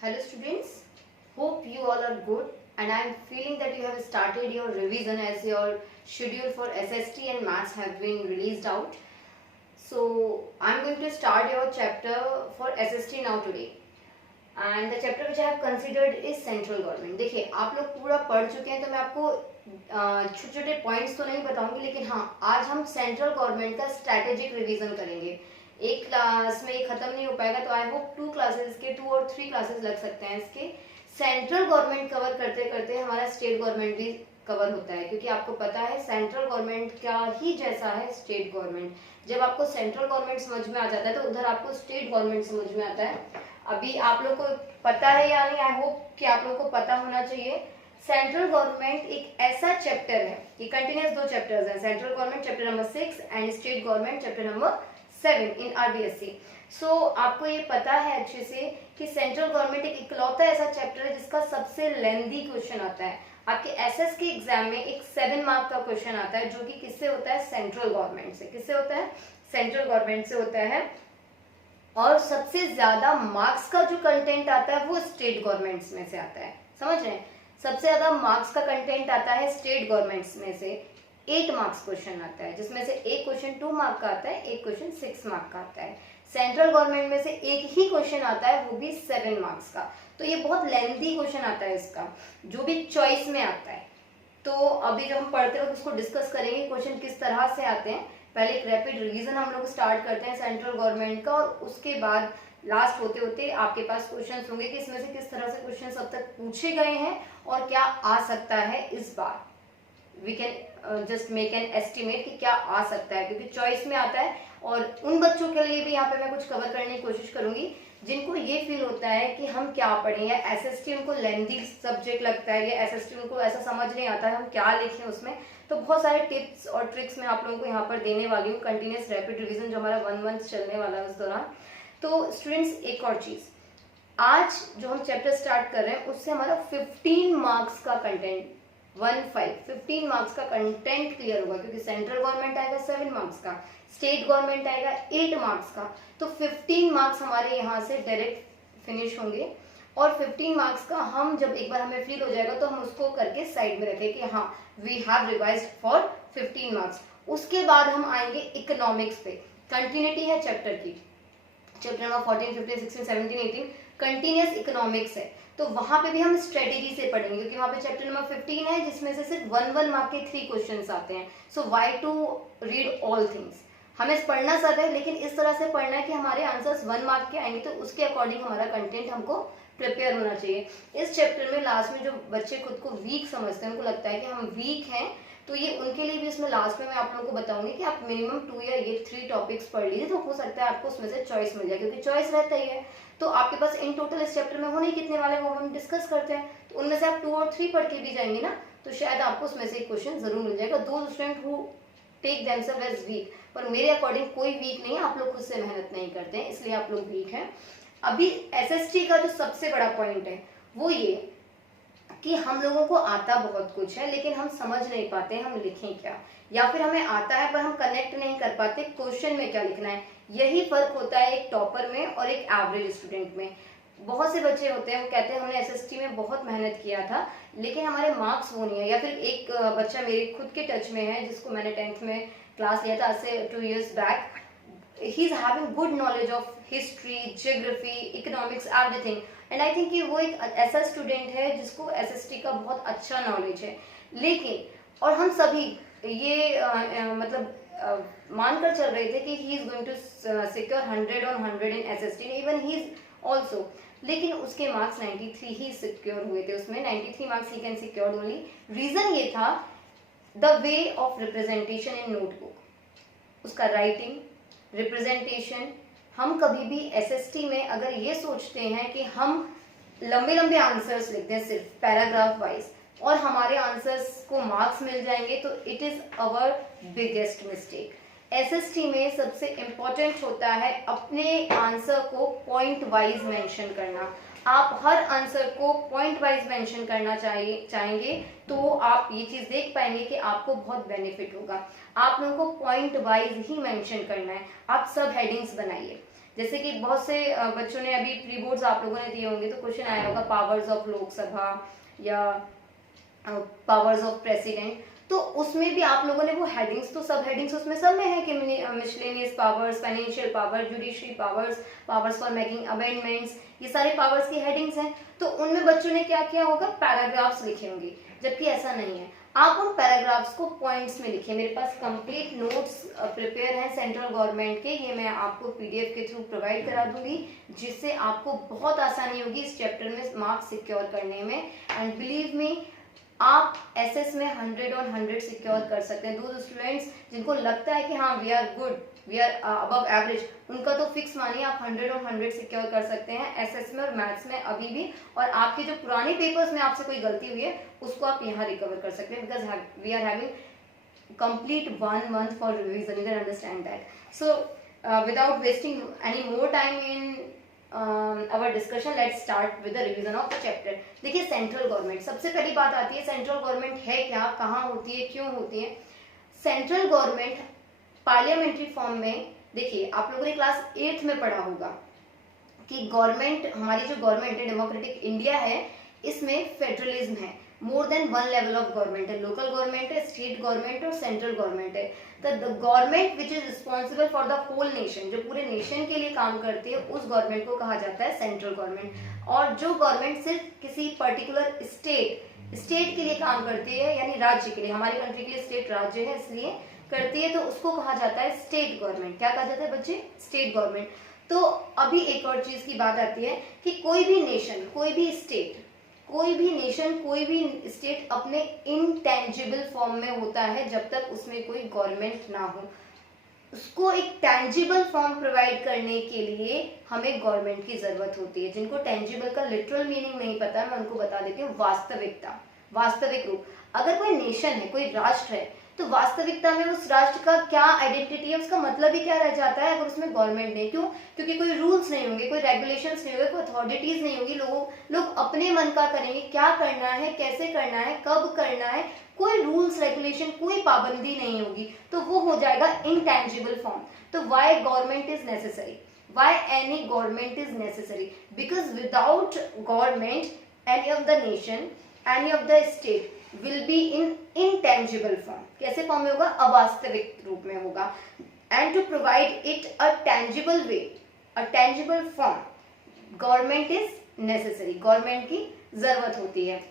Hello students, hope you all are good and I am feeling that you have started your revision as your schedule for SST and maths have been released out. So I am going to start your chapter for SST now today and the chapter which I have considered is central government. देखिए आप लोग पूरा पढ़ चुके हैं तो मैं आपको छोटे छोटे पॉइंट्स तो नहीं बताऊंगी, लेकिन हाँ आज हम सेंट्रल गवर्नमेंट का स्ट्रैटेजिक रिवीजन करेंगे. एक क्लास में ये खत्म नहीं हो पाएगा, तो आई होप 2 क्लासेस के 2 और 3 क्लासेस लग सकते हैं इसके. सेंट्रल गवर्नमेंट कवर करते करते हमारा स्टेट गवर्नमेंट भी कवर होता है, क्योंकि आपको पता है सेंट्रल गवर्नमेंट का ही जैसा है स्टेट गवर्नमेंट. जब आपको सेंट्रल गवर्नमेंट समझ में आ जाता है तो उधर आपको स्टेट गवर्नमेंट समझ में आता है. अभी आप लोग को पता है या नहीं, आई होप कि आप लोग को पता होना चाहिए. सेंट्रल गवर्नमेंट एक ऐसा चैप्टर है, ये कंटिन्यूस 2 चैप्टर्स हैं. Central government chapter number 6 and state government chapter number 7 in RBSc. सो आपको ये पता है अच्छे से कि सेंट्रल गवर्नमेंट एक इकलौता ऐसा चैप्टर है जिसका सबसे लेंथी क्वेश्चन आता है. आपके एसएस के एग्जाम में एक 7 मार्क का क्वेश्चन आता है जो कि किससे होता है, सेंट्रल गवर्नमेंट से. किससे होता है, सेंट्रल गवर्नमेंट से होता है. और सबसे ज्यादा मार्क्स का जो कंटेंट आता है वो स्टेट गवर्नमेंट्स में से आता है. समझ रहे हैं, सबसे ज्यादा मार्क्स का कंटेंट आता है स्टेट गवर्नमेंट्स में से. 8 मार्क्स क्वेश्चन आता है, जिसमें से एक क्वेश्चन 2 मार्क का आता है, एक क्वेश्चन 6 मार्क का आता है. सेंट्रल गवर्नमेंट में से एक ही क्वेश्चन आता है, वो भी 7 मार्क्स का. तो ये बहुत लेंथी क्वेश्चन आता है इसका, जो भी चॉइस में आता है. तो अभी जब हम पढ़ते हैं उसको डिस्कस करेंगे क्वेश्चन किस तरह से आते हैं. पहले एक रैपिड रिवीजन हम लोग स्टार्ट करते हैं सेंट्रल गवर्नमेंट का, और उसके बाद लास्ट होते होते आपके पास क्वेश्चंस होंगे कि इसमें से किस तरह से क्वेश्चंस अब तक पूछे गए हैं और क्या आ सकता है इस बार. We can just make an estimate कि क्या आ सकता है, क्योंकि चॉइस में आता है. और उन बच्चों के लिए भी यहाँ पे मैं कुछ कवर करने की कोशिश करूंगी जिनको ये फील होता है कि हम क्या पढ़ें, या एसएसटी उनको लेंथी सब्जेक्ट लगता है, या एसएसटी उनको ऐसा समझ नहीं आता है हम क्या लिखें उसमें. तो बहुत सारे टिप्स और ट्रिक्स मैं आप लोगों को यहाँ पर देने वाली हूँ. कंटिन्यूस रैपिड रिवीजन जो हमारा 1 मंथ चलने वाला है उस दौरान. तो स्टूडेंट्स एक और चीज, आज जो हम चैप्टर स्टार्ट कर रहे हैं उससे हमारा 15 मार्क्स का कंटेंट 15 मार्क्स का कंटेंट क्लियर होगा, क्योंकि सेंट्रल गवर्नमेंट आएगा 7 मार्क्स का, स्टेट गवर्नमेंट आएगा 8 मार्क्स का. तो 15 मार्क्स हमारे यहाँ से डायरेक्ट फिनिश होंगे. और 15 मार्क्स का हम जब एक बार हमें फील हो जाएगा तो हम उसको करके साइड में रखें कि हाँ we have revised for 15 marks. उसके बाद हम आएंगे इकोनॉमिक्स पे. कंटिन्यूटी है चैप्टर की, चैप्टर नंबर 14, 15, 16, 17, 18 कंटिन्यूस इकोनॉमिक्स है. तो वहां पे भी हम स्ट्रेटेजी से पढ़ेंगे, क्योंकि वहां पे चैप्टर नंबर 15 है जिसमें से सिर्फ 1 मार्क के 3 क्वेश्चंस आते हैं. So why to read all things. हमें पढ़ना सब है, लेकिन इस तरह से पढ़ना है कि हमारे आंसर्स 1 मार्क के आएंगे, तो उसके अकॉर्डिंग हमारा कंटेंट हमको प्रिपेयर होना चाहिए. इस चैप्टर में लास्ट में जो बच्चे खुद को वीक समझते हैं, उनको लगता है कि हम वीक हैं, तो ये उनके लिए भी इसमें लास्ट में मैं आप लोगों को बताऊंगी कि आप मिनिमम 2 या ये 3 टॉपिक्स पढ़ लीजिए, तो हो सकता है आपको उसमें से चॉइस मिल जाए, क्योंकि चॉइस रहता ही है. तो आपके पास इन टोटल इस चैप्टर में होने कितने वाले वो हम डिस्कस करते हैं. तो उनमें से आप 2 और 3 पढ़ के भी जाएंगे ना, तो शायद आपको उसमें से एक क्वेश्चन जरूर मिल जाएगा. दो student who take themselves as weak, पर मेरे अकॉर्डिंग कोई वीक नहीं है. आप लोग खुद से मेहनत नहीं करते हैं, इसलिए आप लोग वीक हैं. अभी एसएसटी का जो सबसे बड़ा पॉइंट है वो ये कि हम लोगों को आता बहुत कुछ है, लेकिन हम समझ नहीं पाते हम लिखें क्या, या फिर हमें आता है पर हम कनेक्ट नहीं कर पाते क्वेश्चन में क्या लिखना है. यही फर्क होता है एक टॉपर में और एक एवरेज स्टूडेंट में. बहुत से बच्चे होते हैं वो कहते हैं हमने एसएसटी में बहुत मेहनत किया था लेकिन हमारे मार्क्स वो नहीं है. या फिर एक बच्चा मेरे खुद के टच में है जिसको मैंने 10th में क्लास लिया था आज से 2 years back. He is having good knowledge of history, geography, economics, everything. And I think कि वो एक ऐसा स्टूडेंट है जिसको एसएसटी का बहुत अच्छा नॉलेज है. लेकिन और हम सभी ये मतलब मानकर चल रहे थे कि he is going to secure 100 on 100 in SST, even he is also. लेकिन उसके मार्क्स 93 ही सिक्योर हुए थे. उसमें 93 marks he can secure only. Reason ये था the way of representation in notebook, उसका राइटिंग, रिप्रेजेंटेशन. हम कभी भी एसएसटी में अगर ये सोचते हैं कि हम लंबे लंबे आंसर्स लिखते हैं सिर्फ पैराग्राफ वाइज और हमारे आंसर्स को मार्क्स मिल जाएंगे, तो it is our biggest mistake. SST में सबसे इम्पोर्टेंट होता है अपने आंसर को पॉइंट वाइज मेंशन करना. आप हर आंसर को पॉइंट वाइज मेंशन करना चाहेंगे तो आप ये चीज देख पाएंगे कि आपको बहुत बेनिफिट होगा. आप लोगों को पॉइंट वाइज ही मेंशन करना है. आप सब हेडिंग्स बनाइए. जैसे कि बहुत से बच्चों ने अभी प्री बोर्ड्स आप लोगों ने दिए होंगे तो क्वेश्चन आया होगा पावर्स ऑफ लोकसभा या पावर्स ऑफ प्रेसिडेंट, तो उसमें भी आप लोगों ने वो हेडिंग्स तो सब हेडिंग्स उसमें सब में है कि miscellaneous powers, financial power, judiciary powers, powers for making amendments, ये सारे पावर्स की हेडिंग्स हैं। तो उनमें बच्चों ने क्या किया होगा, पैराग्राफ्स लिखे होंगे, जबकि ऐसा नहीं है। आप उन पैराग्राफ्स को पॉइंट्स में लिखिए। मेरे पास कंप्लीट नोट्स प्रिपेयर हैं सेंट्रल गवर्नमेंट के, ये मैं आपको पीडीएफ के थ्रू प्रोवाइड करा दूंगी, जिससे आपको बहुत आसानी होगी इस चैप्टर में मार्क्स सिक्योर करने में। एंड बिलीव मी, आप एसएस में 100 on 100 सिक्योर कर सकते हैं। दो स्टूडेंट्स जिनको लगता है कि हाँ we are good, we are above average, उनका तो फिक्स मानिए आप 100 on 100 सिक्योर कर सकते हैं एसएस में और मैथ्स में अभी भी। और आपके जो पुराने पेपर्स में आपसे कोई गलती हुई है उसको आप यहाँ रिकवर कर सकते हैं, because we are having complete 1 month for revision. You can understand that. So without wasting any more time in our discussion, let's start with the revision of the chapter. देखिए सेंट्रल गवर्नमेंट, सबसे पहली बात आती है central government है क्या, कहाँ होती है, क्यों होती है। सेंट्रल गवर्नमेंट पार्लियामेंट्री फॉर्म में, देखिए आप लोगों ने क्लास 8th में पढ़ा होगा कि गवर्नमेंट, हमारी जो गवर्नमेंट है डेमोक्रेटिक इंडिया है, इसमें फेडरलिज्म है, more than one level of government है, लोकल गवर्नमेंट है, स्टेट गवर्नमेंट और सेंट्रल गवर्नमेंट है। तो the government which is responsible for the whole nation, जो पूरे नेशन के लिए काम करती है, उस गवर्नमेंट को कहा जाता है सेंट्रल गवर्नमेंट। और जो गवर्नमेंट सिर्फ किसी पर्टिकुलर स्टेट के लिए काम करती है, यानी राज्य के लिए, हमारी कंट्री के लिए स्टेट राज्य है इसलिए करती है, तो उसको कहा जाता है स्टेट गवर्नमेंट। क्या कहा जाता है बच्चे, स्टेट गवर्नमेंट। तो अभी एक और चीज की बात आती है कि कोई भी नेशन, कोई भी स्टेट, कोई भी नेशन, कोई भी स्टेट अपने इनटेंजिबल फॉर्म में होता है जब तक उसमें कोई गवर्नमेंट ना हो। उसको एक टेंजिबल फॉर्म प्रोवाइड करने के लिए हमें गवर्नमेंट की जरूरत होती है। जिनको टेंजिबल का लिटरल मीनिंग नहीं पता है, मैं उनको बता देती हूँ, वास्तविकता, वास्तविक रूप। अगर कोई नेशन है, कोई राष्ट्र है, तो वास्तविकता में उस राष्ट्र का क्या आइडेंटिटी है, उसका मतलब ही क्या रह जाता है अगर उसमें गवर्नमेंट नहीं। क्यों? क्योंकि कोई रूल्स नहीं होंगे, कोई रेगुलेशंस नहीं होंगे, कोई अथॉरिटीज नहीं होगी, लोग अपने मन का करेंगे, क्या करना है, कैसे करना है, कब करना है, कोई रूल्स रेगुलेशन, कोई पाबंदी नहीं होगी, तो वो हो जाएगा इंटेंजिबल फॉर्म। तो why government is necessary, why any government is necessary, because without government any of the nation, any of the state will be in intangible form। कैसे फॉर्म में होगा, अवास्तविक रूप में होगा। and to provide it a tangible way, a tangible form, government is necessary, government की जरूरत होती है।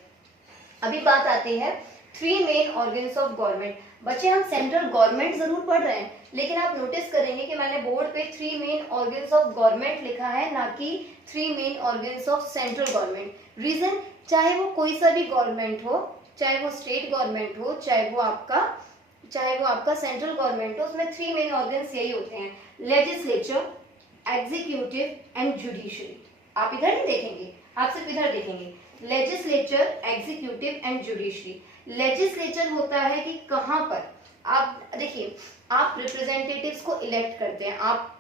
अभी बात आती है 3 मेन ऑर्गन्स ऑफ गवर्नमेंट। बच्चे हम सेंट्रल गवर्नमेंट जरूर पढ़ रहे हैं, लेकिन आप नोटिस करेंगे कि मैंने बोर्ड पे 3 मेन ऑर्गन्स ऑफ गवर्नमेंट लिखा है, ना कि 3 main organs of central government. Reason, चाहे वो कोई सा भी गवर्नमेंट हो, चाहे वो स्टेट गवर्नमेंट हो, चाहे वो आपका सेंट्रल गवर्नमेंट हो, उसमें 3 मेन ऑर्गन्स यही होते हैं, लेजिस्लेचर, एग्जीक्यूटिव एंड जुडिशरी। आप इधर नहीं देखेंगे, आप सिर्फ इधर देखेंगे, legislature, executive and judiciary. Legislature होता है कि कहां पर आप देखिए, आप रिप्रेजेंटेटिव्स को इलेक्ट करते हैं, आप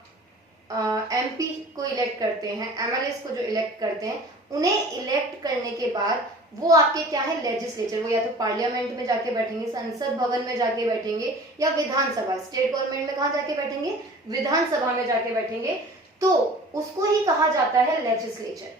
एमपी को इलेक्ट करते हैं, एमएलएस को जो इलेक्ट करते हैं, उन्हें इलेक्ट करने के बाद वो आपके क्या है, लेजिस्लेचर। वो या तो पार्लियामेंट में जाके बैठेंगे, संसद भवन में जाके बैठेंगे, या विधानसभा, स्टेट गवर्नमेंट में कहाँ जाके बैठेंगे, विधानसभा में जाके बैठेंगे, तो उसको ही कहा जाता है लेजिस्लेचर।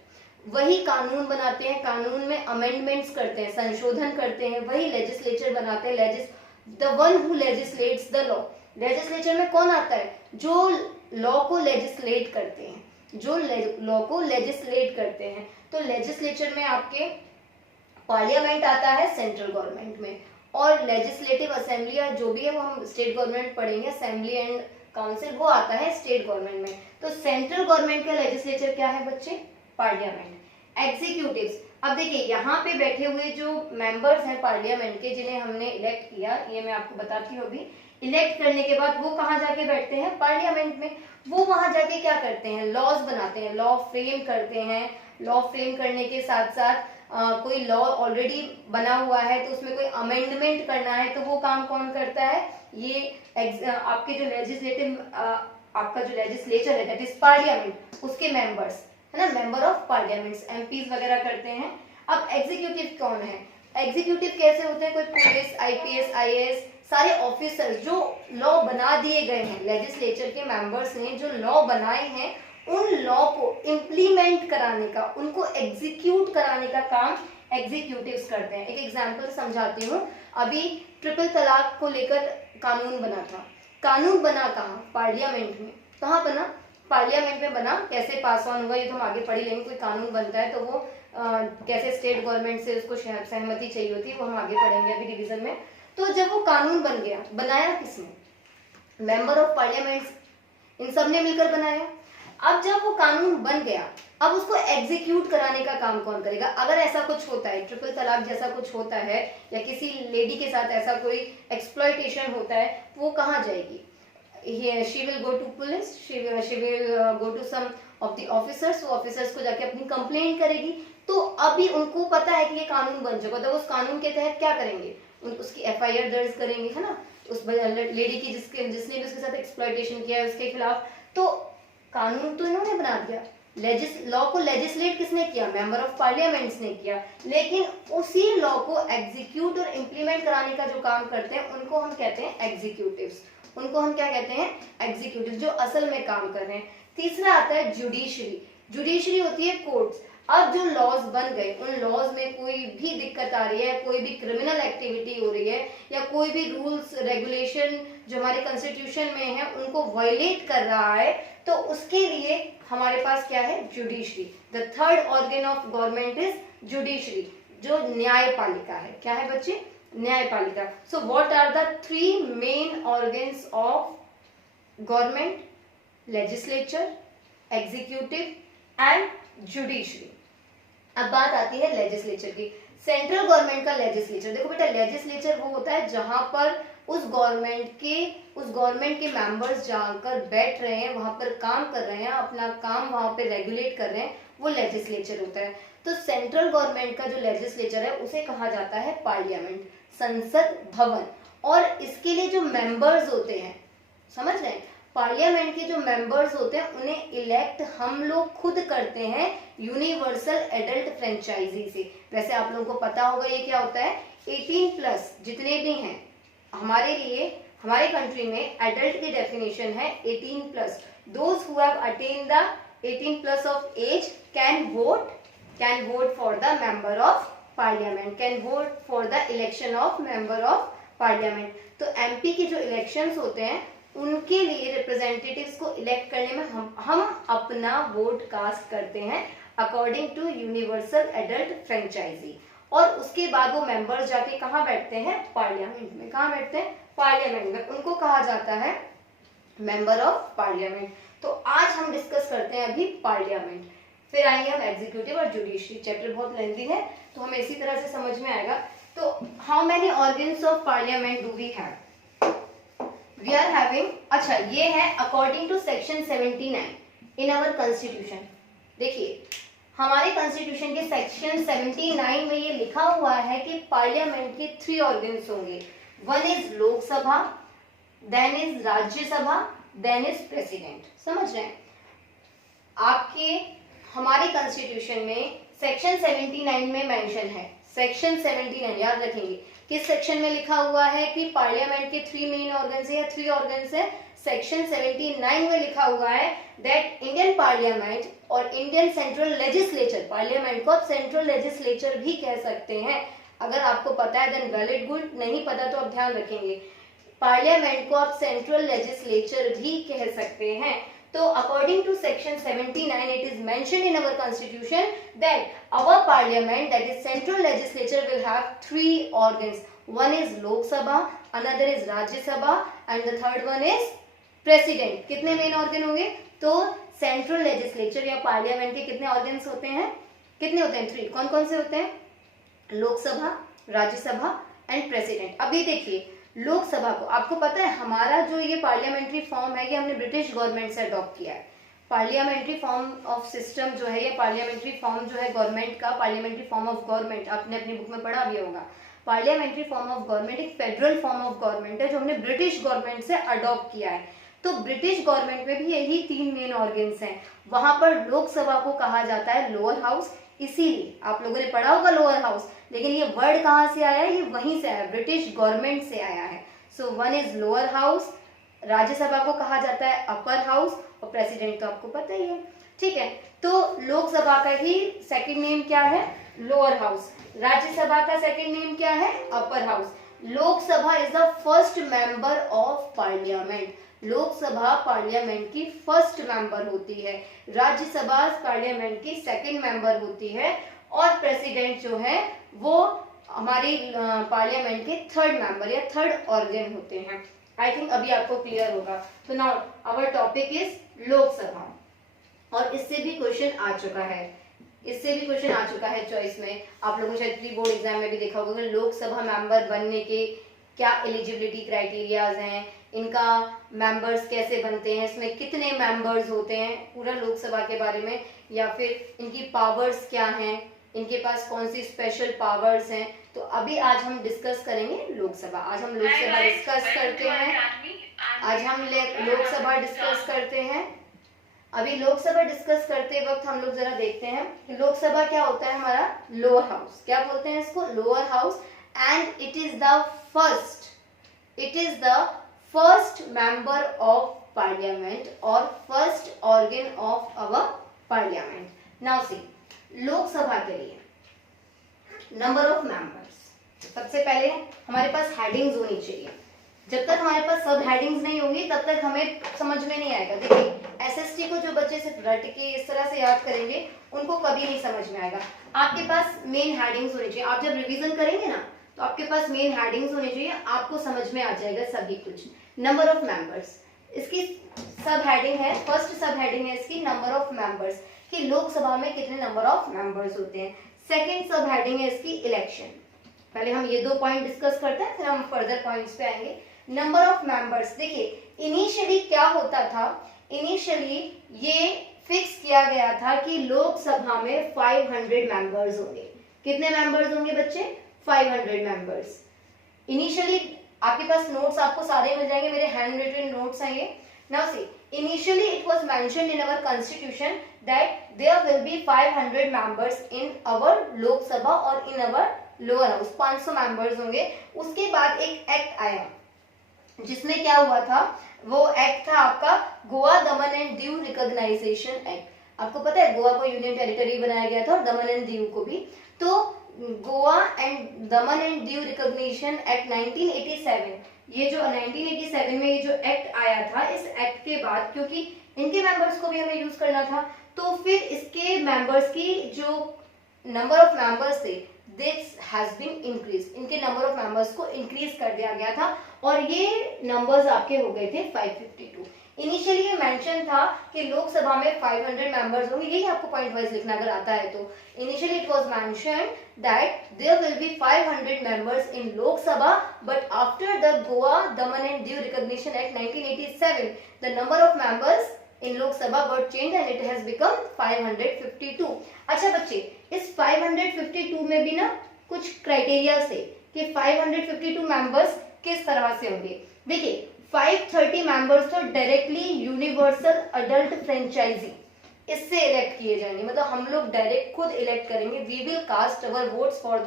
वही कानून बनाते हैं, कानून में अमेंडमेंट्स करते हैं, संशोधन करते हैं, वही लेजिस्लेचर बनाते हैं, the one who legislates the law. Legislature में कौन आता है, जो लॉ को लेजिस्लेट करते हैं, जो लॉ को लेजिस्लेट करते हैं। तो लेजिस्लेचर में आपके पार्लियामेंट आता है सेंट्रल गवर्नमेंट में, और लेजिस्लेटिव असेंबली या जो भी है वो हम स्टेट गवर्नमेंट पढ़ेंगे, असेंबली एंड काउंसिल, वो आता है स्टेट गवर्नमेंट में। तो सेंट्रल गवर्नमेंट का लेजिस्लेचर क्या है बच्चे, पार्लियामेंट। एग्जीक्यूटिव्स, अब देखिए यहाँ पे बैठे हुए जो मेंबर्स हैं पार्लियामेंट के, जिन्हें हमने इलेक्ट किया, ये मैं आपको बताती हूँ अभी। इलेक्ट करने के बाद वो कहाँ जाके बैठते हैं, पार्लियामेंट में। वो वहां जाके क्या करते हैं, लॉज बनाते हैं, लॉ फ्रेम करते हैं। लॉ फ्रेम करने के साथ साथ कोई लॉ ऑलरेडी बना हुआ है तो उसमें कोई अमेंडमेंट करना है, तो वो काम कौन करता है, ये आपके जो लेजिस्लेटिव, आपका जो लेजिस्लेचर है, दैट इज पार्लियामेंट, उसके मेंबर्स है ना, मेंबर ऑफ पार्लियामेंट्स, एमपीज वगैरह करते हैं। अब एग्जीक्यूटिव कौन है, एग्जीक्यूटिव कैसे होते हैं, कोई पुलिस, आईपीएस, आईएएस, सारे ऑफिसर्स जो लॉ बना दिए गए हैं, लेजिस्लेचर के मेंबर्स ने जो लॉ बनाए हैं, उन लॉ को इम्प्लीमेंट कराने का, उनको एग्जीक्यूट कराने का काम एग्जीक्यूटिव्स करते हैं। एक एग्जांपल समझाती हूँ। अभी ट्रिपल तलाक को लेकर कानून बना था। कानून बना कहाँ? पार्लियामेंट में। कहाँ बना? पार्लियामेंट में बना। कैसे पास ऑन हुआ ये तो हम आगे पढ़ ही लेंगे। कोई कानून बनता है तो वो कैसे स्टेट गवर्नमेंट से उसको सहमति चाहिए होती है, वो हम आगे पढ़ेंगे अभी रिवीजन में। तो जब वो कानून बन गया, बनाया किसने? मेंबर ऑफ पार्लियामेंट, इन सब ने मिलकर बनाया। अब जब वो कानून बन गया, अब उसको एग्जीक्यूट कराने का काम कौन करेगा? अगर ऐसा कुछ होता है, ट्रिपल तलाक जैसा कुछ होता है, या किसी लेडी के साथ ऐसा कोई एक्सप्लॉयटेशन होता है, वो कहाँ जाएगी? She will go to police, she will go to some of the officers. वो ऑफिसर्स को जाके अपनी कंप्लेंट करेगी। तो अभी उनको पता है कि ये कानून बन चुका, तो उस कानून के तहत क्या करेंगे? उसकी एफआईआर दर्ज करेंगे, है ना, उस लेडी की जिसने भी उसके साथ एक्सप्लॉयटेशन किया है उसके खिलाफ। तो कानून तो इन्होंने बना दिया, लॉ को लेजिस्लेट किसने किया? मेंबर ऑफ पार्लियामेंट्स ने किया। लेकिन उसी लॉ को एग्जीक्यूट और इम्प्लीमेंट कराने का जो काम करते हैं उनको हम कहते हैं एग्जीक्यूटिव्स। उनको हम क्या कहते हैं? एग्जीक्यूटिव, जो असल में काम कर रहे हैं। तीसरा आता है जुडिशरी। जुडिशरी होती है कोर्ट्स। अब जो लॉज बन गए, उन लॉज में कोई भी दिक्कत आ रही है, कोई भी क्रिमिनल एक्टिविटी हो रही है, या कोई भी रूल्स रेगुलेशन जो हमारे कॉन्स्टिट्यूशन में है उनको वायलेट कर रहा है, तो उसके लिए हमारे पास क्या है? Judiciary. The third organ of government is judiciary, जो न्यायपालिका है। क्या है बच्चे? न्यायपालिका। So what are the three main organs of government? Legislature, executive and judiciary. अब बात आती है लेजिस्लेचर की। सेंट्रल गवर्नमेंट का लेजिस्लेचर, देखो बेटा, लेजिस्लेचर वो होता है जहां पर उस गवर्नमेंट के मेंबर्स जाकर बैठ रहे हैं, वहां पर काम कर रहे हैं, अपना काम वहां पे रेगुलेट कर रहे हैं, वो लेजिस्लेचर होता है। तो सेंट्रल गवर्नमेंट का जो लेजिस्लेचर है उसे कहा जाता है पार्लियामेंट, संसद भवन। और इसके लिए जो मेंबर्स होते हैं, समझ रहे हैं, पार्लियामेंट के जो मेंबर्स होते हैं उन्हें इलेक्ट हम लोग खुद करते हैं यूनिवर्सल एडल्ट फ्रेंचाइजी से। वैसे आप लोगों को पता होगा ये क्या होता है। 18+ जितने भी हैं हमारे लिए, हमारे कंट्री में एडल्ट की डेफिनेशन है 18+। Those who have attend the 18+ of age can vote for the member of parliament, can vote for the election of member of parliament. तो एमपी के जो इलेक्शंस होते हैं उनके लिए रिप्रेजेंटेटिव्स को इलेक्ट करने में हम अपना वोट कास्ट करते हैं according to universal adult franchise. और उसके बाद वो मेंबर्स जाके कहाँ बैठते हैं? पार्लियामेंट में। कहाँ बैठते हैं? पार्लियामेंट में। उनको कहा जाता है मेंबर ऑफ पार्लियामेंट। तो आज हम डिस्कस करते हैं अभी पार्लियामेंट, फिर आएंगे हम एग्जीक्यूटिव और जुडिशरी। चैप्टर बहुत लेंथी है तो हमें इसी तरह से समझ में आएगा। तो how many organs of parliament do we have? We are having, अच्छा ये है according to section 79 in our constitution. देखिए हमारे कॉन्स्टिट्यूशन के सेक्शन 79 में ये लिखा हुआ है कि पार्लियामेंट के 3 ऑर्गन्स होंगे। One is Lok Sabha, then is Rajya Sabha, then is president. समझ रहे हैं? आपके हमारे कॉन्स्टिट्यूशन में सेक्शन 79 में मेंशन है, सेक्शन 79 याद रखेंगे। किस सेक्शन में लिखा हुआ है कि पार्लियामेंट के 3 मेन ऑर्गन्स है या 3 ऑर्गन्स है? सेक्शन 79 में लिखा हुआ है दैट इंडियन पार्लियामेंट और इंडियन सेंट्रल लेजिस्लेचर, पार्लियामेंट को आप सेंट्रल लेजिस्लेचर भी कह सकते हैं। अगर आपको पता है देन वेल एंड गुड, नहीं पता तो आप ध्यान रखेंगे। पार्लियामेंट को आप सेंट्रल लेजिस्लेचर भी कह सकते हैं। तो according to section 79 it is mentioned in our constitution that our parliament, that is central legislature, will have 3 organs. One is Lok Sabha, another is Rajya Sabha and the third one is president. कितने main organ होंगे? तो central legislature या parliament के कितने organs होते हैं? कितने होते हैं? 3। कौन कौन से होते हैं? Lok Sabha, Rajya Sabha and president. अभी देखिए लोकसभा को, आपको पता है हमारा जो ये पार्लियामेंट्री फॉर्म है ये हमने ब्रिटिश गवर्नमेंट से अडॉप्ट किया है। पार्लियामेंट्री फॉर्म ऑफ सिस्टम जो है, ये पार्लियामेंट्री फॉर्म जो है गवर्नमेंट का, पार्लियामेंट्री फॉर्म ऑफ गवर्नमेंट आपने अपनी बुक में पढ़ा भी होगा। पार्लियामेंट्री फॉर्म ऑफ गवर्नमेंट एक फेडरल फॉर्म ऑफ गवर्नमेंट है जो हमने ब्रिटिश गवर्नमेंट से अडॉप्ट किया है। तो ब्रिटिश गवर्नमेंट में भी यही 3 मेन ऑर्गन्स हैं। वहां पर लोकसभा को कहा जाता है लोअर हाउस, इसीलिए आप लोगों ने पढ़ा होगा लोअर हाउस, लेकिन ये वर्ड कहाँ से आया है? ये वहीं से आया, ब्रिटिश गवर्नमेंट से आया है। So one is lower house. Rajya Sabha को कहा जाता है अपर हाउस और प्रेसिडेंट तो आपको पता ही है, ठीक है। तो लोकसभा का ही सेकंड नेम क्या है, लोअर हाउस। राज्यसभा का सेकंड नेम क्या है, upper house. Lok Sabha is the first member of parliament, Lok Sabha parliament की फर्स्ट मेंबर होती है, राज्यसभा पार्लियामेंट की सेकंड मेंबर होती है, और प्रेसिडेंट जो है वो हमारी पार्लियामेंट के थर्ड मेंबर या थर्ड ऑर्गन होते हैं। आई थिंक अभी आपको क्लियर होगा। तो now our topic is Lok Sabha, और इससे भी क्वेश्चन आ चुका है, इससे भी क्वेश्चन आ चुका है चॉइस में। आप लोगों ने शायद प्री बोर्ड एग्जाम में भी देखा होगा कि लोकसभा मेंबर बनने के क्या एलिजिबिलिटी क्राइटेरियाज हैं, इनका मेंबर्स कैसे बनते हैं, इसमें कितने मेंबर्स होते हैं, पूरा लोकसभा के बारे में, या फिर इनकी पावर्स क्या हैं, इनके पास कौन सी स्पेशल पावर्स हैं। तो अभी आज हम डिस्कस करेंगे लोकसभा। आज हम लोकसभा डिस्कस करते हैं, आज हम लोकसभा डिस्कस करते हैं। अभी लोकसभा डिस्कस करते वक्त हम लोग जरा देखते हैं कि लोकसभा क्या होता है, हमारा लोअर हाउस। क्या बोलते हैं इसको, lower house. And it is the first member of parliament और first organ of our parliament. Now see, Lok Sabha के लिए नंबर ऑफ मेंबर्स, सबसे पहले हमारे पास हेडिंग्स होनी चाहिए। जब तक हमारे पास सब हेडिंग्स नहीं होंगी तब तक हमें समझ में नहीं आएगा। देखिए एसएसटी को जो बच्चे सिर्फ रट के इस तरह से याद करेंगे उनको कभी नहीं समझ में आएगा। आपके पास मेन हेडिंग्स होनी चाहिए। आप जब रिवीजन करेंगे ना तो आपके पास मेन हेडिंग्स होनी चाहिए, आपको समझ में आ जाएगा सभी कुछ। नंबर ऑफ मेंबर्स, इसकी सब हेडिंग है, फर्स्ट सब हेडिंग है इसकी नंबर ऑफ मेंबर्स, कि लोकसभा में कितने नंबर ऑफ मेंबर्स होते हैं। सेकेंड सब हेडिंग है इसकी इलेक्शन। पहले हम ये 2 पॉइंट डिस्कस करते हैं, फिर हम फर्दर पॉइंट्स पे आएंगे। नंबर ऑफ मेंबर्स, देखिए इनिशियली क्या होता था, इनिशियली ये फिक्स किया गया था कि लोकसभा में 500 मेंबर्स होंगे। कितने मेंबर्स होंगे बच्चे, 500 मेंबर्स। इनिशियली आपके पास नोट्स आपको सारे मिल जाएंगे, मेरे हैंड रिटन नोट्स हैं ये। Now see, initially it was mentioned in our constitution that there will be 500 members in our Lok Sabha और in our lower house 500 members होंगे। उसके बाद एक एक्ट आया जिसमें क्या हुआ था, वो एक्ट था आपका Goa Daman and Diu recognition act. आपको पता है गोवा को यूनियन टेरिटरी बनाया गया था और दमन एंड दीव को भी। तो Goa and Daman and Diu recognition act 1987, ये जो 1987 में ये जो एक्ट आया था, इस एक्ट के बाद क्योंकि इनके मेंबर्स को भी हमें यूज करना था, तो फिर इसके मेंबर्स की जो नंबर ऑफ मेंबर्स थे दिस हैज बीन इंक्रीज, इनके नंबर ऑफ मेंबर्स को इंक्रीज कर दिया गया था और ये नंबर्स आपके हो गए थे 552। इनिशियली ये मेंशन था कि लोकसभा में 500 मेंबर्स होंगे, यही आपको पॉइंट वाइज लिखना अगर आता है तो। Initially it was mentioned that there will be 500 members in Lok Sabha, but after the Goa Daman and Diu recognition act 1987 the number of members in Lok Sabha got change and it has become 552। अच्छा बच्चे, इस 552 में भी ना कुछ क्राइटेरिया थे कि 552 मेंबर्स किस तरह से होंगे। देखिए 530 मेंबर्स तो डायरेक्टली यूनिवर्सल अडल्ट फ्रेंचाइजी, इससे इलेक्ट किए जाएंगे, मतलब हम लोग डायरेक्ट खुद इलेक्ट करेंगे। We will cast our votes for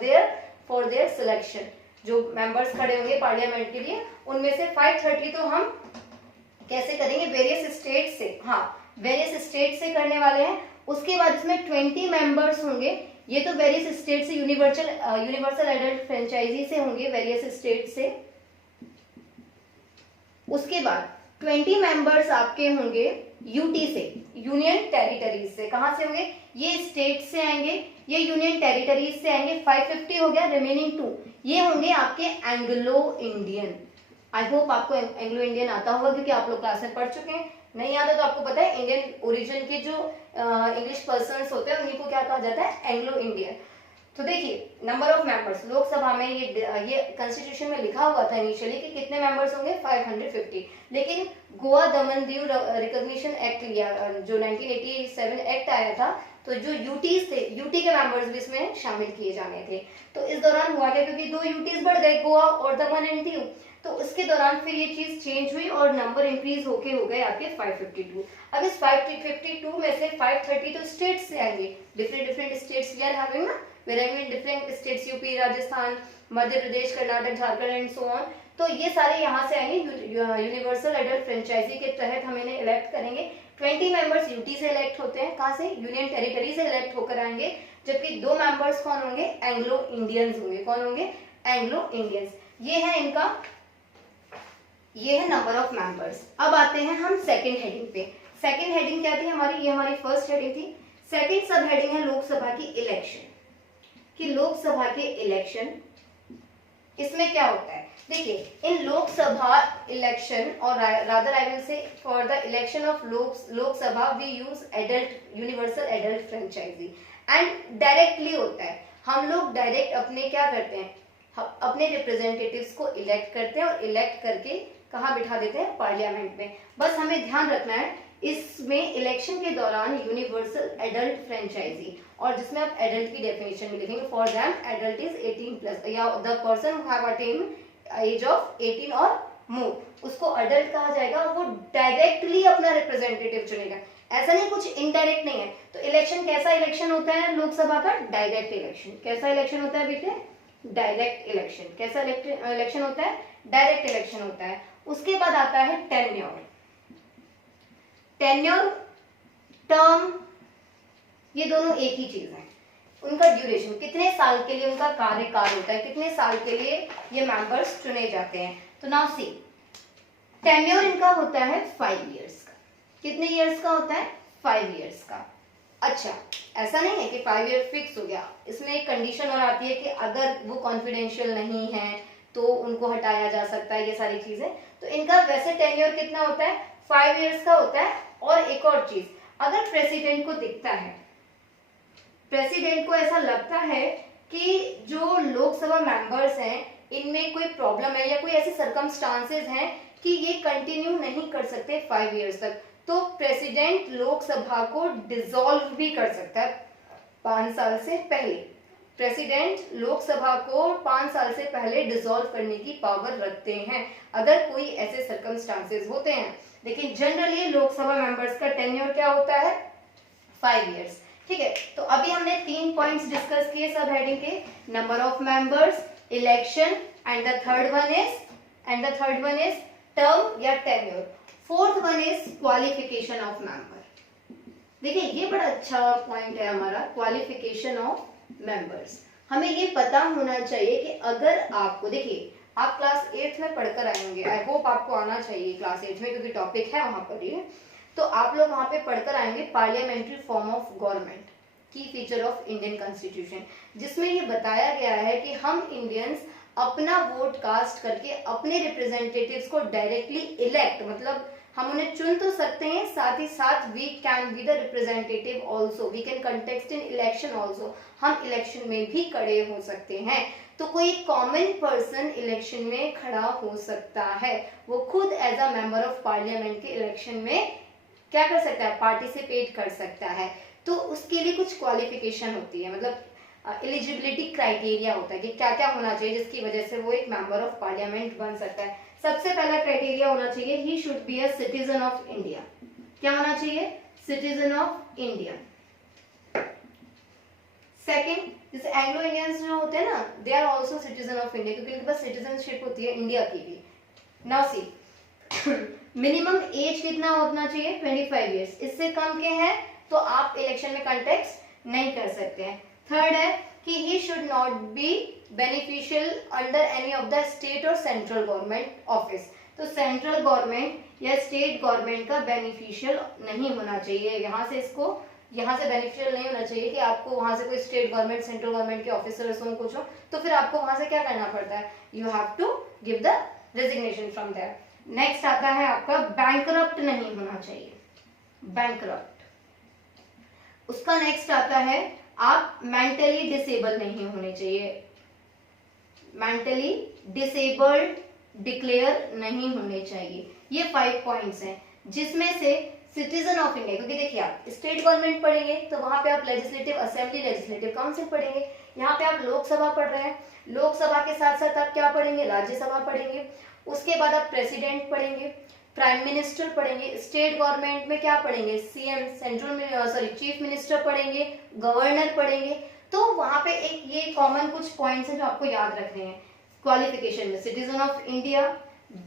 their selection. जो मेंबर्स खड़े होंगे पार्लियामेंट के लिए उनमें से 530 तो हम कैसे करेंगे, वेरियस स्टेट से, हाँ वेरियस स्टेट से करने वाले हैं। उसके बाद इसमें 20 मेंबर्स होंगे, ये तो वेरियस स्टेट से यूनिवर्सल एडल्ट फ्रेंचाइजी से होंगे, वेरियस स्टेट से। उसके बाद 20 मेंबर्स आपके होंगे यूटी से, यूनियन टेरिटरीज से। कहां से होंगे, ये स्टेट से आएंगे, ये यूनियन टेरिटरीज से आएंगे। 550 हो गया, रिमेनिंग 2 ये होंगे आपके एंग्लो इंडियन। आई होप आपको एंग्लो इंडियन आता होगा क्योंकि आप लोग क्लास में पढ़ चुके हैं। नहीं आता तो आपको पता है इंडियन ओरिजिन के जो इंग्लिश पर्सन्स होते हैं उन्हीं को क्या कहा जाता है, एंग्लो इंडियन। तो देखिए नंबर ऑफ मेंबर्स लोकसभा में ये कॉन्स्टिट्यूशन में लिखा हुआ था इनिशियली कि कितने मेंबर्स होंगे, 550। लेकिन गोवा दमन दीव रिकॉग्निशन एक्ट लिया जो 1987 एक्ट आया था, तो जो यूटीज थे, यूटी के मेंबर्स भी इसमें शामिल किए जाने थे। तो इस दौरान हुआ क्या, क्योंकि 2 यूटीज बढ़ गए, गोवा और दमन एंड दीव, तो उसके दौरान फिर ये चीज चेंज हुई और नंबर इंक्रीज होके हो गए आपके 552। अब इस 552 में से 530 तो स्टेट से आएंगे, different states we are having ना, we're having different states, UP, Rajasthan, Madhya Pradesh, Karnataka, Jharkhand and so on. तो ये सारे यहाँ से आएंगे, यूनिवर्सल एडल्ट फ्रेंचाइजी के तहत हम इन्हें इलेक्ट करेंगे। 20 मेंबर्स यूटी से इलेक्ट होते हैं, कहाँ से, यूनियन टेरिटरी से इलेक्ट होकर आएंगे, जबकि 2 मेंबर्स कौन होंगे, एंग्लो इंडियंस होंगे। कौन होंगे, एंग्लो इंडियंस। ये है इनका, ये है नंबर ऑफ मेंबर्स। अब आते हैं हम सेकंड हेडिंग पे। सेकंड हेडिंग क्या थी हमारी, ये हमारी फर्स्ट हेडिंग थी। सेकंड सब हेडिंग है लोकसभा की इलेक्शन, कि लोकसभा के इलेक्शन, इसमें क्या होता है, देखिए इन लोकसभा इलेक्शन, और rather I will say for the election of Lok Sabha we use adult universal adult franchise and directly होता है। हम लोग डायरेक्ट अपने क्या करते हैं, अपने रिप्रेजेंटेटिव्स को इलेक्ट करते हैं और इलेक्ट करके कहाँ बिठा देते हैं, पार्लियामेंट में। बस हमें ध्यान रखना है इसमें इलेक्शन के दौरान यूनिवर्सल एडल्ट फ्रेंचाइजी, और जिसमें आप एडल्ट की डेफिनेशन में लिखेंगे, फॉर दैम एडल्ट इज 18+ या the person who have attend age of 18 और मोर, उसको एडल्ट कहा जाएगा। वो डायरेक्टली अपना रिप्रेजेंटेटिव चुनेगा, ऐसा नहीं कुछ इनडायरेक्ट नहीं है। तो इलेक्शन कैसा इलेक्शन होता है लोकसभा का, डायरेक्ट इलेक्शन। कैसा इलेक्शन होता है बेटे, डायरेक्ट इलेक्शन। कैसा इलेक्शन होता है, डायरेक्ट इलेक्शन होता है। उसके बाद आता है टेन्योर। टेन्योर, टर्म, ये दोनों एक ही चीज है। उनका ड्यूरेशन, कितने साल के लिए उनका कार्यकाल होता है, कितने साल के लिए ये मेंबर्स चुने जाते हैं। तो नाउ सी, टेन्योर इनका होता है 5 इयर्स का। कितने इयर्स का होता है, 5 इयर्स का। अच्छा, ऐसा नहीं है कि 5 ईयर फिक्स हो गया, इसमें एक कंडीशन और आती है कि अगर वो कॉन्फिडेंशियल नहीं है तो उनको हटाया जा सकता है, ये सारी चीजें। तो इनका वैसे टेन्योर कितना होता है, 5 इयर्स का होता है। और एक और चीज, अगर प्रेसिडेंट को दिखता है, प्रेसिडेंट को ऐसा लगता है कि जो लोकसभा मेंबर्स हैं इनमें कोई प्रॉब्लम है या कोई ऐसे सर्कमस्टांसेस हैं कि ये कंटिन्यू नहीं कर सकते 5 इयर्स तक, तो प्रेसिडेंट लोकसभा को डिसॉल्व भी कर सकता है 5 साल से पहले। प्रेसिडेंट लोकसभा को 5 साल से पहले डिसॉल्व करने की पावर रखते हैं अगर कोई ऐसे सर्कमस्टांसेस होते हैं। लेकिन जनरली लोकसभा मेंबर्स का टेन्योर क्या होता है, 5 इयर्स। ठीक है, तो अभी हमने 3 पॉइंट्स डिस्कस किए सब हेडिंग के, number of members, election, and the third one is term या tenure. Fourth one is qualification of member. देखिए ये बड़ा अच्छा पॉइंट है हमारा, क्वालिफिकेशन ऑफ मेंबर्स। हमें ये पता होना चाहिए कि अगर आपको, देखिए आप क्लास 8th में पढ़कर आएंगे, आई होप आपको आना चाहिए क्लास 8 में, क्योंकि टॉपिक है वहां पर ये। तो आप लोग वहां पे पढ़कर आएंगे पार्लियामेंट्री फॉर्म ऑफ गवर्नमेंट, की फीचर ऑफ इंडियन कॉन्स्टिट्यूशन, जिसमें ये बताया गया है कि हम इंडियंस अपना वोट कास्ट करके अपने रिप्रेजेंटेटिव्स को डायरेक्टली इलेक्ट, मतलब हम उन्हें चुन तो सकते हैं, साथ ही साथ we can be the representative also, we can contest in election also, हम इलेक्शन में भी खड़े हो सकते हैं। तो कोई कॉमन पर्सन इलेक्शन में खड़ा हो सकता है, वो खुद as a member of parliament के इलेक्शन में क्या कर सकता है, पार्टिसिपेट कर सकता है। तो उसके लिए कुछ क्वालिफिकेशन होती है, मतलब एलिजिबिलिटी क्राइटेरिया होता है कि क्या क्या होना चाहिए जिसकी वजह से वो एक मेंबर ऑफ पार्लियामेंट बन सकता है। सबसे पहला क्राइटेरिया होना चाहिए, he should be a citizen of India. क्या होना चाहिए, सिटीजन ऑफ इंडिया। सेकेंड, जैसे एंग्लो इंडियंस जो होते हैं ना, they are also citizen of India, क्योंकि उनके पास सिटीजनशिप होती है इंडिया की भी। नाउ सी, मिनिमम एज कितना होना चाहिए, 25 इयर्स। इससे कम के हैं तो आप इलेक्शन में कंटेस्ट नहीं कर सकते हैं। थर्ड है कि ही should not be beneficial under any of the state और सेंट्रल गवर्नमेंट ऑफिस। तो सेंट्रल गवर्नमेंट या स्टेट गवर्नमेंट का बेनिफिशियल नहीं होना चाहिए, यहाँ से बेनिफिशियल नहीं होना चाहिए कि आपको वहां से कोई स्टेट गवर्नमेंट सेंट्रल गवर्नमेंट के ऑफिसर्स हो कुछ हो, तो फिर आपको वहां से क्या करना पड़ता है, you have to give the resignation from there. Next आता है आपका बैंकरप्ट नहीं होना चाहिए, बैंकरप्ट। उसका नेक्स्ट आता है आप मेंटली डिसेबल नहीं होने चाहिए, मेंटली डिसेबल्ड डिक्लेयर नहीं होने चाहिए। ये 5 पॉइंट्स हैं जिसमें से सिटीजन ऑफ इंडिया, क्योंकि देखिए आप स्टेट गवर्नमेंट पढ़ेंगे तो वहां पे आप लेजिस्लेटिव असेंबली, लेजिस्लेटिव काउंसिल पढ़ेंगे, यहाँ पे आप लोकसभा पढ़ रहे हैं, लोकसभा के साथ साथ आप क्या पढ़ेंगे, राज्यसभा पढ़ेंगे, उसके बाद आप प्रेसिडेंट पढ़ेंगे, प्राइम मिनिस्टर पढ़ेंगे, स्टेट गवर्नमेंट में क्या पढ़ेंगे, सीएम, चीफ मिनिस्टर पढ़ेंगे, गवर्नर पढ़ेंगे। तो वहां पे एक ये कॉमन कुछ पॉइंट्स हैं जो आपको याद रखने हैं क्वालिफिकेशन में, citizen of India,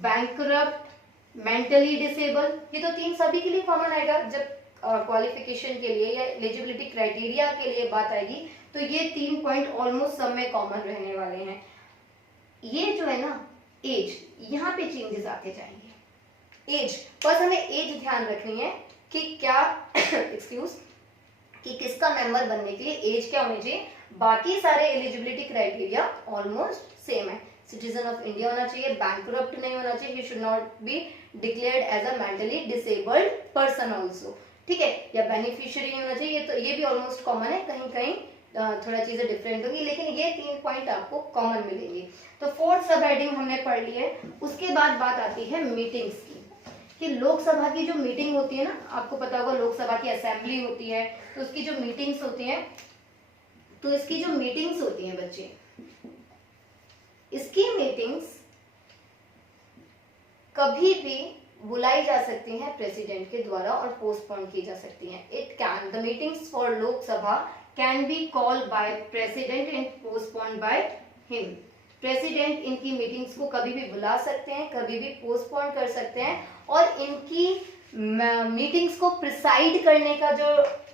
bankrupt, mentally disable, ये तो 3 सभी के लिए कॉमन आएगा। जब क्वालिफिकेशन के लिए या एलिजिबिलिटी क्राइटेरिया के लिए बात आएगी तो ये 3 पॉइंट ऑलमोस्ट सब में कॉमन रहने वाले हैं। ये जो है ना एज, यहाँ पे चेंजेस आते जाएंगे। एज, बस हमें एज ध्यान रखनी है कि क्या एक्सक्यूज कि किसका मेंबर बनने के लिए एज क्या होनी चाहिए। बाकी सारे एलिजिबिलिटी क्राइटेरिया ऑलमोस्ट सेम है। सिटीजन ऑफ इंडिया होना चाहिए, बैंकरप्ट नहीं होना चाहिए, he should not be declared as a mentally disabled person also, ठीक है, या बेनिफिशियरी नहीं होना चाहिए। तो ये भी ऑलमोस्ट कॉमन है, कहीं कहीं थोड़ा चीजें डिफरेंट होगी, लेकिन ये 3 पॉइंट आपको कॉमन मिलेंगे। तो 4th सब हेडिंग हमने पढ़ ली है। उसके बाद बात आती है मीटिंग्स की, कि लोकसभा की जो मीटिंग होती है ना, आपको पता होगा लोकसभा की असेंबली होती है, तो उसकी जो मीटिंग्स होती हैं, तो इसकी जो मीटिंग्स होती हैं बच्चे, इसकी मीटिंग्स कभी भी बुलाई जा सकती हैं प्रेसिडेंट के द्वारा और पोस्टपोन की जा सकती हैं। It can, the meetings for Lok Sabha can be called by president and postpone by him. President इनकी मीटिंग्स को कभी भी बुला सकते हैं, कभी भी पोस्टपोन कर सकते हैं, और इनकी मीटिंग्स को प्रिसाइड करने का जो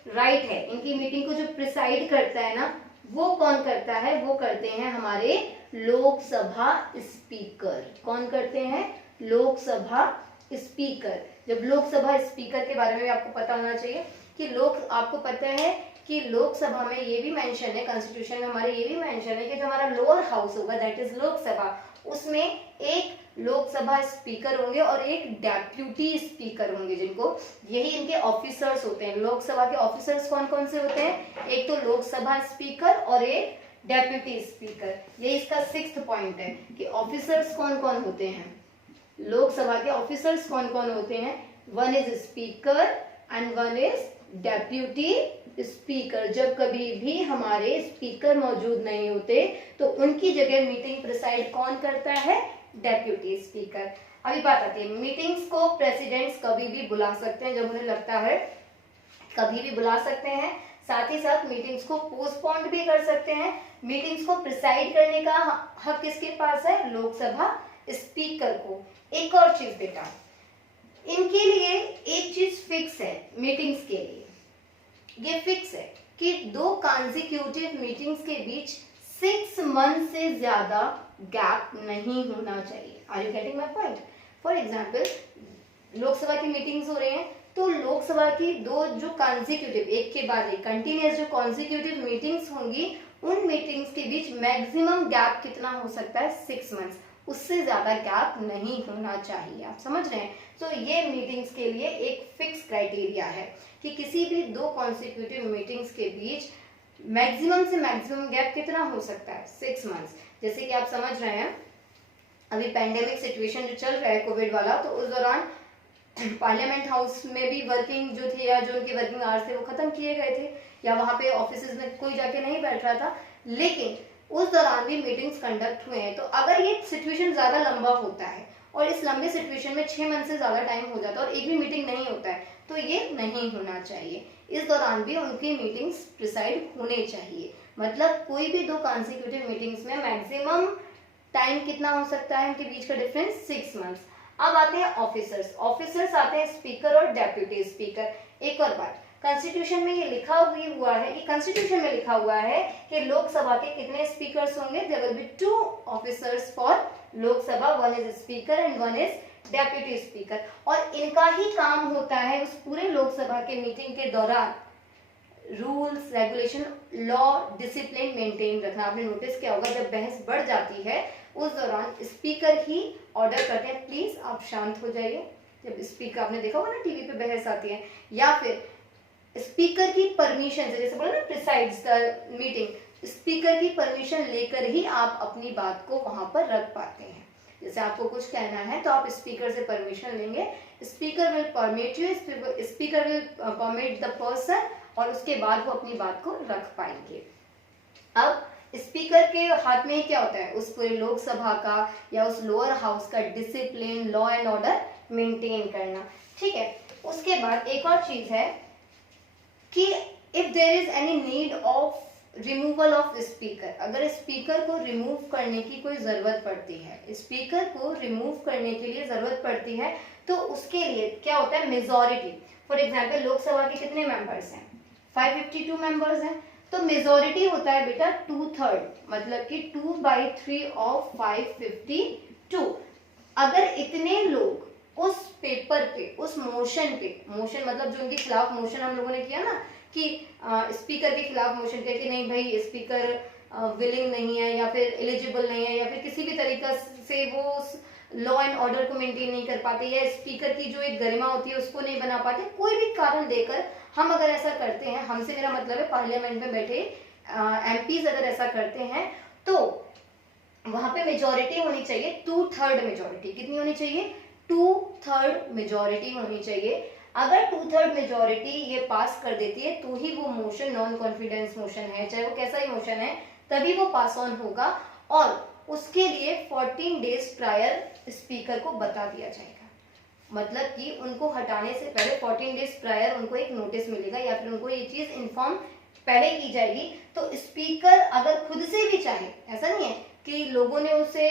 राइट है, इनकी मीटिंग को जो प्रिसाइड करता है ना, वो कौन करता है? वो करते हैं हमारे लोकसभा स्पीकर। कौन करते हैं? लोकसभा स्पीकर। जब लोकसभा स्पीकर के बारे में आपको पता होना चाहिए कि आपको पता है कि लोकसभा में ये भी मेंशन है, कॉन्स्टिट्यूशन में हमारे ये भी मेंशन है कि जो हमारा लोअर हाउस होगा दैट इज लोकसभा, उसमें एक लोकसभा स्पीकर होंगे और एक डेप्यूटी स्पीकर होंगे, जिनको यही इनके ऑफिसर्स होते हैं। लोकसभा के ऑफिसर्स कौन कौन से होते हैं? एक तो लोकसभा स्पीकर और एक डेप्यूटी स्पीकर। ये इसका 6th पॉइंट है कि ऑफिसर्स कौन कौन होते हैं। लोकसभा के ऑफिसर्स कौन कौन होते हैं? One is speaker and one is deputy speaker. जब कभी भी हमारे स्पीकर मौजूद नहीं होते तो उनकी जगह मीटिंग प्रिसाइड कौन करता है? Deputy speaker. अभी बात आती है मीटिंग्स को प्रेसिडेंट्स कभी भी बुला सकते हैं जब उन्हें लगता है, कभी भी बुला सकते हैं। साथ ही साथ मीटिंग्स को पोस्टपोन भी कर सकते हैं। मीटिंग्स को प्रिसाइड करने का हक किसके पास है? लोकसभा स्पीकर को। एक और चीज बेटा, इनके लिए एक चीज फिक्स है मीटिंग्स के लिए, ये फिक्स है कि 2 कॉन्जिक्यूटिव मीटिंग्स के बीच 6 मंथ से ज्यादा गैप नहीं होना चाहिए। Are you getting my point? For example, Lok Sabha की मीटिंग्स हो रही हैं, तो लोकसभा की 2 जो कॉन्जिक्यूटिव, एक के बाद एक कंटिन्यूअस जो कॉन्जिक्यूटिव मीटिंग्स होंगी, उन मीटिंग्स के बीच मैक्सिमम गैप कितना हो सकता है? 6 मंथ्स। उससे ज्यादा गैप नहीं होना चाहिए। आप समझ रहे हैं? तो ये मीटिंग्स के लिए एक फिक्स क्राइटेरिया है कि किसी भी 2 कॉन्सिक्यूटिव मीटिंग्स के बीच मैक्सिमम से मैक्सिमम गैप कितना हो सकता है? 6 मंथ्स। जैसे कि आप समझ रहे हैं अभी पेंडेमिक सिचुएशन जो चल रहा है कोविड वाला, तो उस दौरान पार्लियामेंट हाउस में भी वर्किंग जो थे या जो उनके वर्किंग आवर्स थे वो खत्म किए गए थे, या वहां पे ऑफिस में कोई जाके नहीं बैठ रहा था, लेकिन उस दौरान भी मीटिंग्स कंडक्ट हुए हैं। तो अगर ये सिचुएशन ज्यादा लंबा होता है और इस लंबे सिचुएशन में 6 मंथ से ज्यादा टाइम हो जाता है और एक भी मीटिंग नहीं होता है, तो ये नहीं होना चाहिए। इस दौरान भी उनकी मीटिंग्स प्रिसाइड होने चाहिए। मतलब कोई भी 2 कॉन्सिक्यूटिव मीटिंग्स में मैक्सिमम टाइम कितना हो सकता है? उनके बीच का डिफरेंस 6 मंथ्स। अब आते हैं ऑफिसर्स। ऑफिसर्स आते हैं स्पीकर और डेप्यूटी स्पीकर। एक और बात, कॉन्स्टिट्यूशन में ये लिखा हुआ है कि कॉन्स्टिट्यूशन में लिखा हुआ है कि लोकसभा के कितने स्पीकर्स होंगे? There will be 2 officers for Lok Sabha, one is speaker and one is deputy speaker. और इनका ही काम होता है उस पूरे लोकसभा के मीटिंग के दौरान rules, regulation, law, discipline maintain रखना। आपने नोटिस किया होगा जब बहस बढ़ जाती है उस दौरान स्पीकर ही ऑर्डर करते हैं, प्लीज आप शांत हो जाइए। जब स्पीकर, आपने देखा होगा ना टीवी पे बहस आती है, या फिर स्पीकर की परमिशन से, जैसे बोला ना प्रिसाइड्स द मीटिंग, स्पीकर की परमिशन लेकर ही आप अपनी बात को वहां पर रख पाते हैं। जैसे आपको कुछ कहना है तो आप स्पीकर से परमिशन लेंगे, speaker will permit you, speaker will permit the person, और उसके बाद वो अपनी बात को रख पाएंगे। अब स्पीकर के हाथ में क्या होता है? उस पूरे लोकसभा का या उस लोअर हाउस का discipline, law and order maintain करना। ठीक है, उसके बाद एक और चीज है कि if there is any need of removal of speaker, अगर स्पीकर को रिमूव करने की कोई ज़रूरत पड़ती है, स्पीकर को रिमूव करने के लिए ज़रूरत पड़ती है, तो उसके लिए क्या होता है, मेजॉरिटी। फॉर एग्जांपल लोकसभा के कितने मेंबर्स हैं, 552 मेंबर्स हैं, तो मेजॉरिटी होता है बेटा 2/3, मतलब कि 2/3 ऑफ 552। अगर इतने लोग उस पेपर पे, उस मोशन पे, मोशन मतलब जो उनके खिलाफ मोशन हम लोगों ने किया ना, कि स्पीकर के खिलाफ मोशन किया कि नहीं भाई स्पीकर विलिंग नहीं है या फिर एलिजिबल नहीं है या फिर किसी भी तरीका से वो लॉ एंड ऑर्डर को मेंटेन नहीं कर पाते या स्पीकर की जो एक गरिमा होती है उसको नहीं बना पाते, कोई भी कारण देकर हम अगर ऐसा करते हैं, हमसे मेरा मतलब है पार्लियामेंट में बैठे एमपीज अगर ऐसा करते हैं, तो वहां पे मेजोरिटी होनी चाहिए 2/3 मेजोरिटी। कितनी होनी चाहिए, 2/3 मेजोरिटी होनी चाहिए। अगर 2/3 मेजोरिटी ये पास कर देती है तो ही वो मोशन नॉन कॉन्फिडेंस मोशन है, चाहे वो कैसा ही मोशन है, तभी वो पास ऑन होगा। और उसके लिए 14 डेज प्रायर स्पीकर को बता दिया जाएगा, मतलब कि उनको हटाने से पहले 14 डेज प्रायर उनको एक नोटिस मिलेगा या फिर उनको ये चीज इन्फॉर्म पहले की जाएगी। तो स्पीकर अगर खुद से भी चाहे, ऐसा नहीं है कि लोगों ने उसे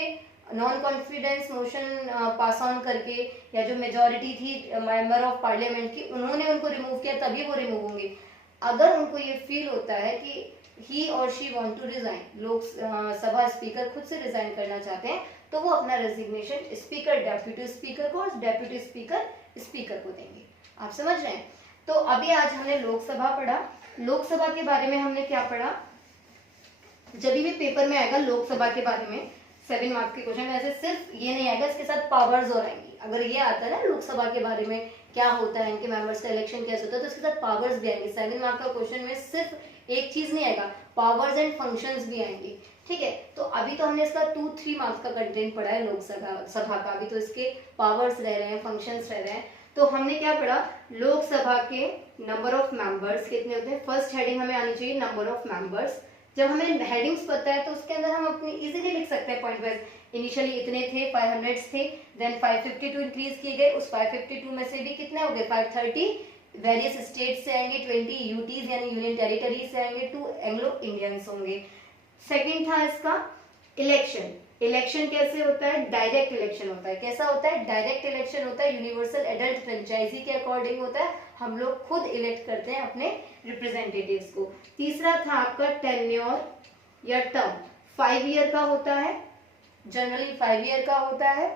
non confidence motion pass on करके या जो मेजॉरिटी थी मेंबर ऑफ पार्लियामेंट की उन्होंने उनको रिमूव किया तभी वो रिमूव होंगे। अगर उनको ये फील होता है कि ही और शी वांट टू रिजाइन, लोग सभा स्पीकर खुद से रिजाइन करना चाहते हैं, तो वो अपना रेजिग्नेशन स्पीकर डेप्यूटी स्पीकर को और डेप्यूटी स्पीकर स्पीकर को देंगे। आप समझ रहे हैं। तो अभी आज हमने लोकसभा पढ़ा। लोकसभा के बारे में हमने क्या पढ़ा, जब भी पेपर में आएगा लोकसभा के बारे में 7 मार्क्स के क्वेश्चन, ऐसे सिर्फ ये नहीं आएगा, इसके साथ पावर्स और आएंगी। अगर ये आता है ना लोकसभा के बारे में क्या होता है, इनके मेंबर्स का इलेक्शन कैसे होता है, तो इसके साथ पावर्स भी आएंगे। 7 मार्क्स का क्वेश्चन में सिर्फ एक चीज नहीं आएगा, पावर्स एंड फंक्शंस भी आएंगी। ठीक है, तो अभी तो हमने इसका 2-3 मार्क्स का कंटेंट पढ़ा है लोकसभा का, अभी तो इसके पावर्स रह रहे हैं, फंक्शंस रह रहे हैं। तो हमने क्या पढ़ा, लोकसभा के नंबर ऑफ मेंबर्स कितने होते हैं। फर्स्ट हेडिंग हमें आनी चाहिए नंबर ऑफ मेंबर्स। जब हमें हेडिंग्स पता है तो उसके अंदर हम अपनी इजीली लिख सकते हैं पॉइंट वाइज। इनिशियली इतने थे, 500 थे, देन 552 इंक्रीज किए गए, उस 552 में से भी कितने हो गए 530 वेरियस स्टेट से आएंगे, 20 यूटीज यानी यूनियन टेरिटरी से आएंगे, 2 एंग्लो इंडियंस होंगे। सेकंड था इसका इलेक्शन। इलेक्शन कैसे होता है, डायरेक्ट इलेक्शन होता है। कैसा होता है, डायरेक्ट इलेक्शन होता है, यूनिवर्सल एडल्ट फ्रेंचाइजी के अकॉर्डिंग होता है, हम लोग खुद इलेक्ट करते हैं अपने रिप्रेजेंटेटिव्स को। तीसरा था आपका टेन्योर या टर्म, 5 ईयर का होता है, जनरली 5 ईयर का होता है।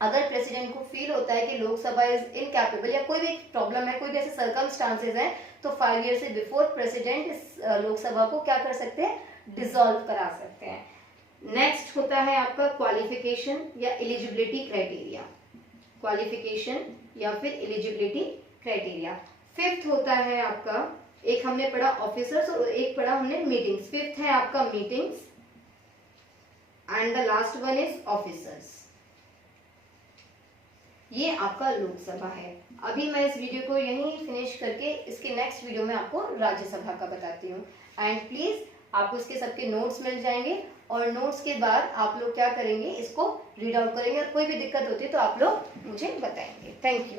अगर प्रेसिडेंट को फील होता है कि लोकसभा इज इनकैपेबल या कोई भी प्रॉब्लम है, कोई भी ऐसे सर्कमस्टांसेस हैं, तो 5 ईयर से बिफोर प्रेसिडेंट इस लोकसभा को क्या कर सकते हैं, डिसॉल्व करा सकते हैं। नेक्स्ट होता है आपका क्वालिफिकेशन या एलिजिबिलिटी क्राइटेरिया, क्वालिफिकेशन या फिर एलिजिबिलिटी क्राइटेरिया। फिफ्थ होता है आपका, एक हमने पढ़ा ऑफिसर्स और एक पढ़ा हमने मीटिंग्स। फिफ्थ है आपका meetings and the last one is officers. ये आपका लोकसभा है। अभी मैं इस वीडियो को यहीं फिनिश करके इसके नेक्स्ट वीडियो में आपको राज्यसभा का बताती हूँ। एंड प्लीज आपको इसके सबके नोट्स मिल जाएंगे और नोट्स के बाद आप लोग क्या करेंगे, इसको रीड आउट करेंगे और कोई भी दिक्कत होती है तो आप लोग मुझे बताएंगे। Thank you.